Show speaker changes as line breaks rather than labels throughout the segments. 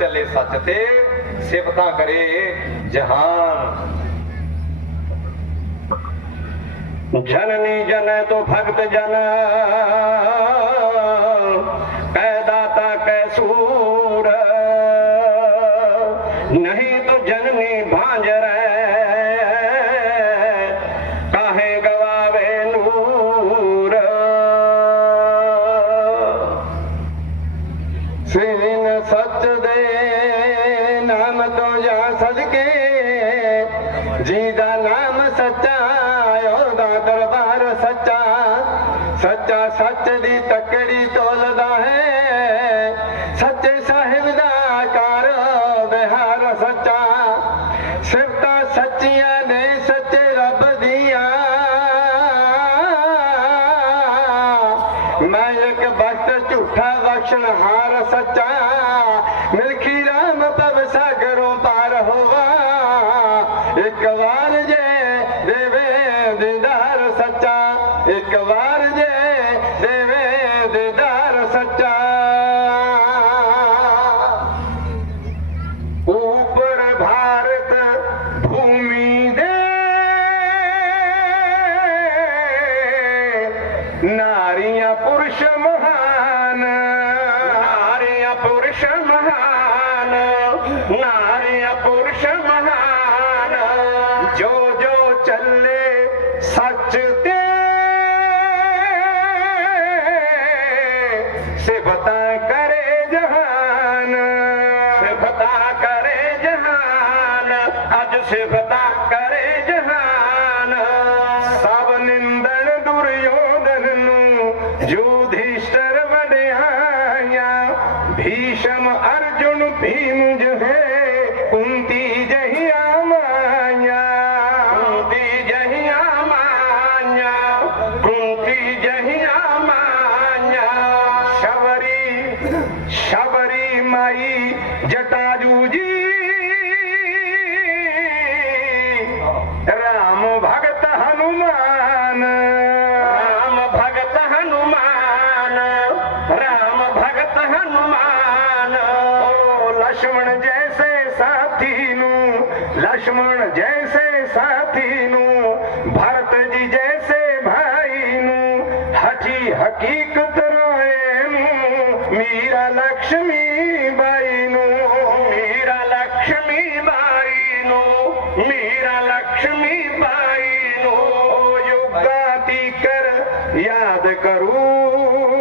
ਚੱਲੇ ਸੱਚ ਤੇ ਸਿਫਤਾਂ ਕਰੇ ਜਹਾਨ।
ਜਨਨੀ ਜਨ ਤੋਂ ਭਗਤ ਜਨ। ਬਿਨ ਸੱਚ ਦੇ ਨਾਮ ਤੋਂ ਜਾ ਸਦਕੇ ਜੀ ਦਾ ਨਾਮ ਸੱਚਾ ਉਹਦਾ ਦਰਬਾਰ ਸੱਚਾ। ਸੱਚਾ ਸੱਚ ਦੀ ਤੱਕੜੀ ਤੋਲਦਾ ਹੈ, ਸੱਚੇ ਸਾਹਿਬ ਝੂਠਾ ਹਾਰ ਸੱਚਾ ਮਿਲਖੀ ਰਾਮ ਪਵ ਸਾਗਰੋਂ ਪਾਰ पुरुष महान नार्य पुरुष महान जो जो चले सच ते से बता करे जहान से बता करे जहान अज से बता करे जहान सब निंदन दुर्योधन नु युधिष्ठर वनिया भीषम अर्जुन भीम जो है। कुंती जहिया माया कुंती जहिया माया कुंती जहिया माया शबरी शबरी माई जटाजू जी। ਲక్ష్మణ ਜੈਸੇ ਸਾਥੀ ਨੂੰ ਲక్ష్మణ ਜੈਸੇ ਸਾਥੀ ਨੂੰ, ਭਰਤ ਜੀ ਜੈਸੇ ਭਾਈ ਨੂੰ ਹਜੀ ਹਕੀਕਤ ਰੋਏ ਨੂੰ, ਮੀਰਾ ਲక్ష్ਮੀ ਬਾਈ ਨੂੰ, ਮੀਰਾ ਲక్ష్ਮੀ ਬਾਈ ਨੂੰ, ਮੀਰਾ ਲక్ష్ਮੀ ਬਾਈ ਨੂੰ ਯੁਗਾਤੀ ਕਰ, ਯਾਦ ਕਰੂ।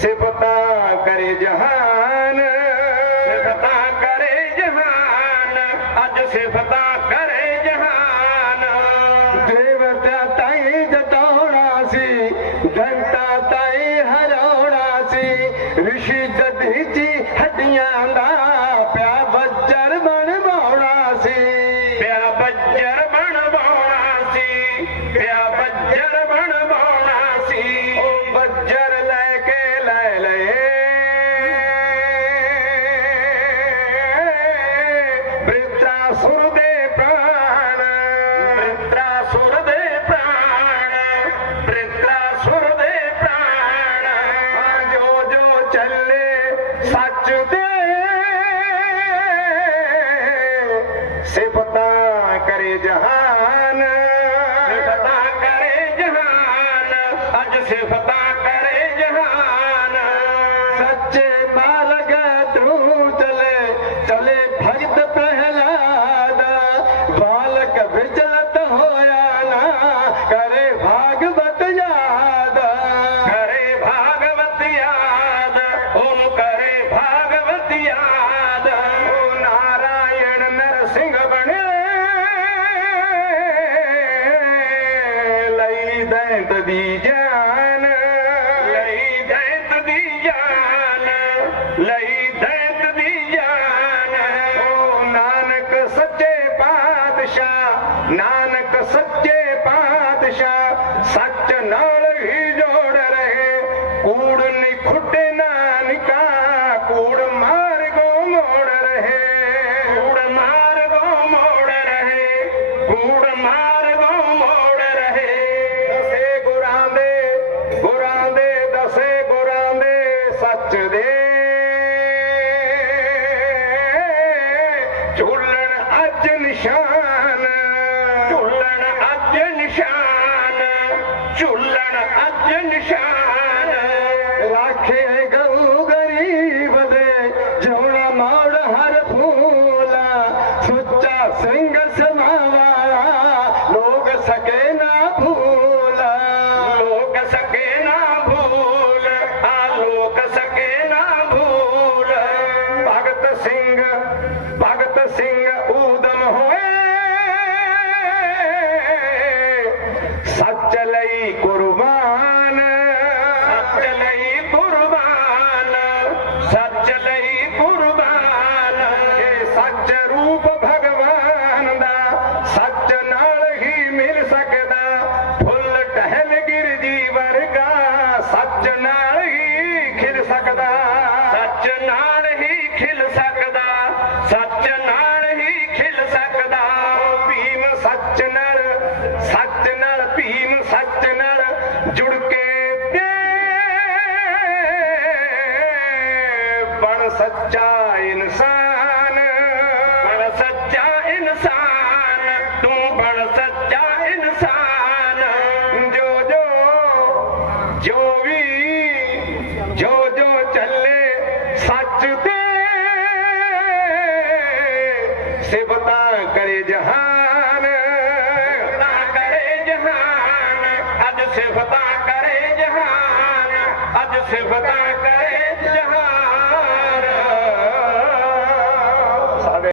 صفت ڪري جهان. ڪري جهان. اڄ ڪري جهان. تائين جت جنتا تائين هرو ਕਰੇ ਭਾਗਵਤ ਯਾਦ, ਕਰੇ ਭਾਗਵਤ ਯਾਦ ਉਹਨੂੰ ਕਰੇ ਭਾਗਵਤ ਯਾਦ। ਉਹ ਨਾਰਾਇਣ ਨਰ ਸਿੰਘ ਬਣੇ, ਲਈ ਦੈਂਤ ਦੀ ਜਾਨ, ਲਈ ਦੈਂਤ ਦੀ ਜਾਨ, ਲਈ ਦੈਂਤ ਦੀ ਜਾਨ। ਉਹ ਨਾਨਕ ਸੱਚੇ ਪਾਤਸ਼ਾਹ, ਨਾਨਕ ਸੱਚੇ ਨਾਲ ਹੀ ਜੋੜ ਰਹੇ। ਕੂੜ ਨਹੀਂ ਖੁੱਟੇ ਨਾਨਕਾ ਕੂੜ ਮਾਰ ਗੋ ਮੋੜ ਰਹੇ। ਕੂੜ ਮਾਰ ਗੋ ਮੋੜ ਰਹੇ, ਕੂੜ ਮਾਰ ਗੋ ਮੋੜ ਰਹੇ। ਦਸੇ ਗੁਰਾਂ ਦੇ ਗੁਰਾਂ ਦੇ, ਦਸੇ ਗੁਰਾਂ ਦੇ ਸੱਚ ਦੇ। ਝੂਲਣ ਅੱਜ ਨਿਸ਼ਾਨ, ਝੂਲਣ ਅੱਜ ਨਿਸ਼ਾਨ। चुल्लन अत्य निशान राखे سب ڪري جهان. ڪري جهان. اڄ سي پتا ڪري جهان. اڄ س پتا ڪري جهان.